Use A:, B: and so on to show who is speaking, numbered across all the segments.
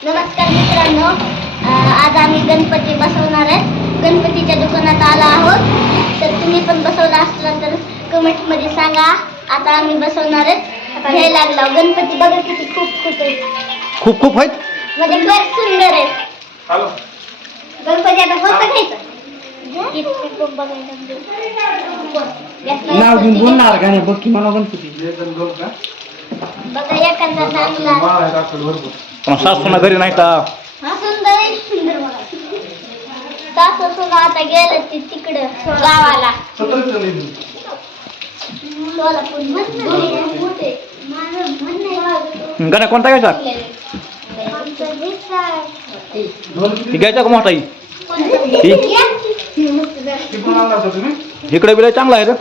A: नमस्कार मित्रांनो. आज आम्ही गणपती बसवणार आहे. गणपतीच्या दुकानात आला आहोत. तर तुम्ही पण बसवला असला तर कमेंटमध्ये सांगा. आता आम्ही बसवणार आहेत घ्यायला लागला. गणपती बघा किती खूप खूप आहे.
B: खूप खूप आहेत?
A: म्हणजे घर सुंदर आहे. गणपती आता फक्त घ्यायचं खूप.
B: नाव घेऊन बोलणार का नाही? बघ की मला गणपती.
A: बघा एखादा चांगला
B: पण सासूना घरी नाही का
A: हा सुंदर आहे सुंदर बघा. सासू सुना आता गेलं ते तिकडं गावाला. सोलापूर. म्हणणं मोठे. माझं म्हणणं आहे
B: गाड्या कोणता घ्यायचा?
A: आमचं.
B: ती घ्यायचा का मोठा ही? ही? इकडे बिला चांगला आहे रे.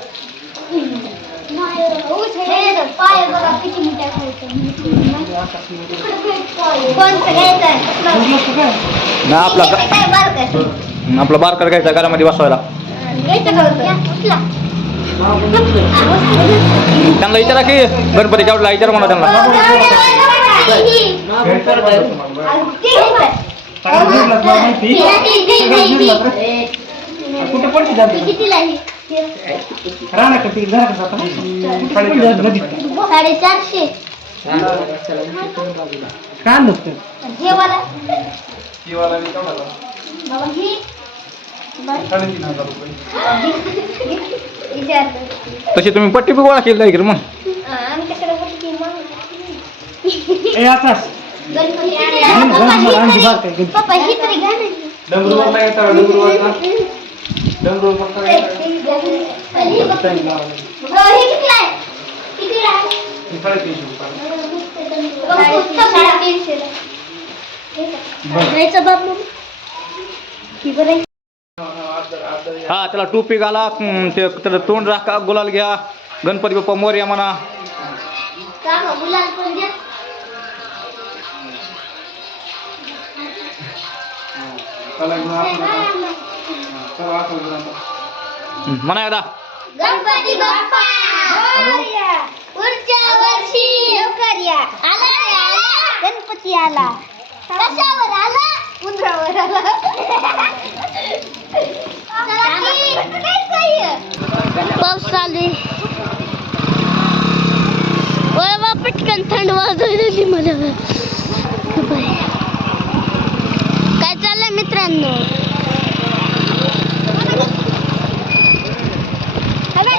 A: पाय बघा किती मोठ्या कोणतं घ्यायचं?
B: ना आपला. आपला बारकर घ्यायचा घरामध्ये बसवायला. त्यांना विचारा की गणपती केवढला विचार म्हणा त्यांना.
A: कुठे पडते कितीला ही साडेचारशे
B: काय नसतं
A: हे बाबा ही
B: तशी तुम्ही पट्टी बी गोळा केली आहे की मग
A: आम्ही कशाला बोलतो
B: आणखी
A: पप्पा ही तरी ही. हा
B: त्याला टोपी घाला. हं, ते त्याला तोंड राखा गुलाल घ्या. गणपती बाप्पा मोर्या म्हणा. म्हणा एकदा.
A: गणपती बाप्पा! पुढच्या वर्षी लवकर या. आला आला गणपती आला. कशावर आला? उंदरावर आला. पाऊस चालू आहे. पटकन थंड वाजवली मला. बाई.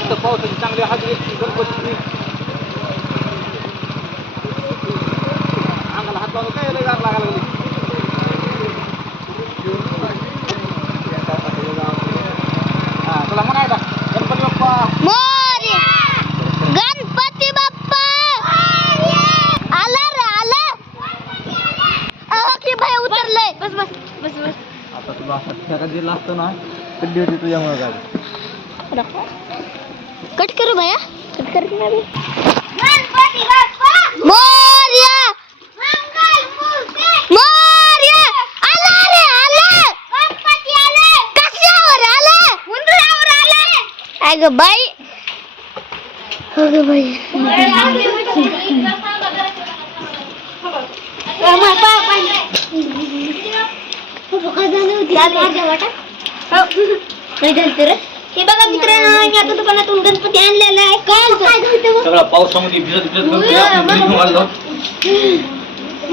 B: पावसाची चांगली हाजरी गणपती अंगाला हात लावून काय गार लागायला लागली? हा, तुला म्हणायचा गणपती बाप्पा.
A: गणपती बाप्पा! आला रे आला! अहो की भाई उतरलंय. बस बस बस बस.
B: आता तुला असा दिला असतो ना कधी होती तुझ्यामुळे गाडी.
A: कट करू भैया? कट कर गणपती बाप्पा! मोरया! मोरया! आला रे आला! गणपती आले! कशावर आला? उंदरावर हे बघा मित्रांनो दुकानातून गणपती आणलेला आहे. काय काय झालं
B: सगळा पावसामध्ये भिजत भिजत गणपती आपण भिजून घाललो.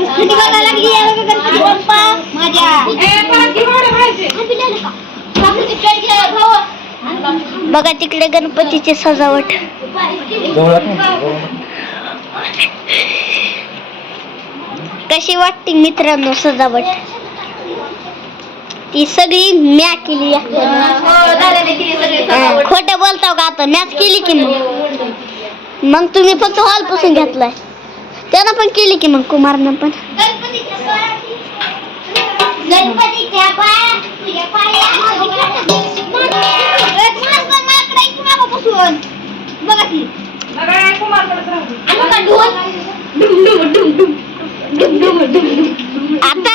A: किती बघायला लागली आहे बघा गणपती. बाप्पा माझ्या. बघा तिकडे गणपतीची सजावट. कशी वाटते मित्रांनो सजावट? ती सगळी म्या केली खोट बोलताव का आता? मॅच केली की मग? मग तुम्ही फक्त हॉल पुसून घेतलाय. त्यानं पण केली की मग कुमारनं पण? आता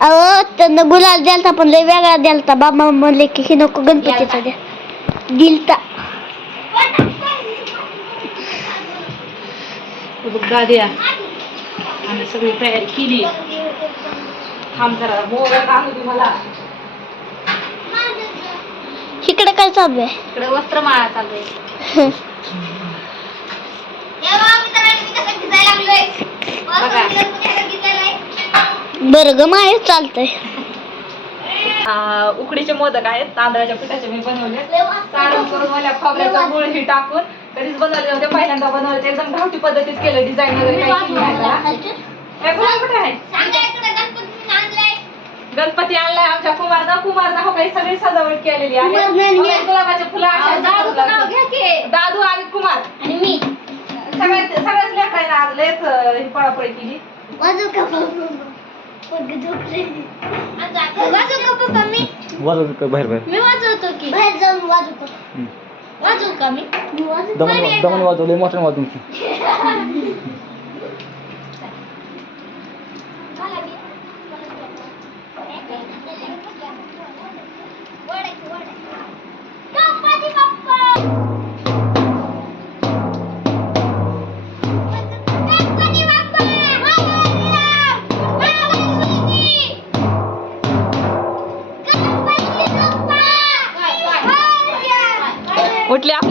A: अहो त्यांना गुलाल द्यालता पण लय वेगळा द्यालता. बाबा म्हणले की हे नको गणपतीचा द्या. दिलता.
C: गाद्या आम्ही सगळी तयारी केली. थांब जरा मोबाईल आणू दे मला.
A: इकडे काय चालू आहे?
C: इकडे वस्त्रमाळा चालू आहे.
A: बरं ग माय चालतंय.
C: आ, उकडीचे मोदक आहेत तांदळाच्या पिठाचे मी बनवले. सारण करून मला खोबऱ्याचा गुळ ही टाकून कधीच बनवले नव्हते पहिल्यांदा बनवले. ते एकदम गावठी पद्धतीत केलं डिझाईन वगैरे काही केली नाही त्याला. हे गुलाब कुठे आहे? गणपती आणलाय आमच्या कुमारदा कुमारदा हो काही सगळी सजावट केलेली आहे.
A: मी-
C: बघा, गुलाबाचे फुलं अशा दादू
A: नाव घ्या की.
C: दादू आणि कुमार.
A: आणि मी.
C: सगळ्यात सगळ्याच लेकरांना आज लयच अं, ही पळापळी केली.
A: वाजू का पप्पा मी
B: वाजव बाहेर बाहेर.
A: मी वाजवतो की? बाहेर जाऊन वाजवतो वाजवू का मी? मी
B: दमन दमन वाजवले मोठ्याने वाजवून
A: गणपती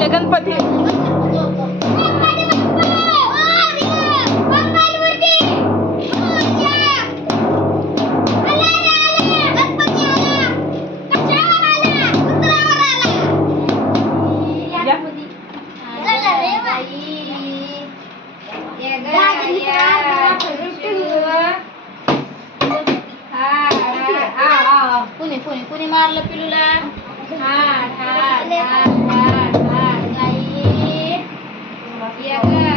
A: ஜெகன்பதி कोणी कोणी मारलं पिलूला हा
C: हा Yeah, good.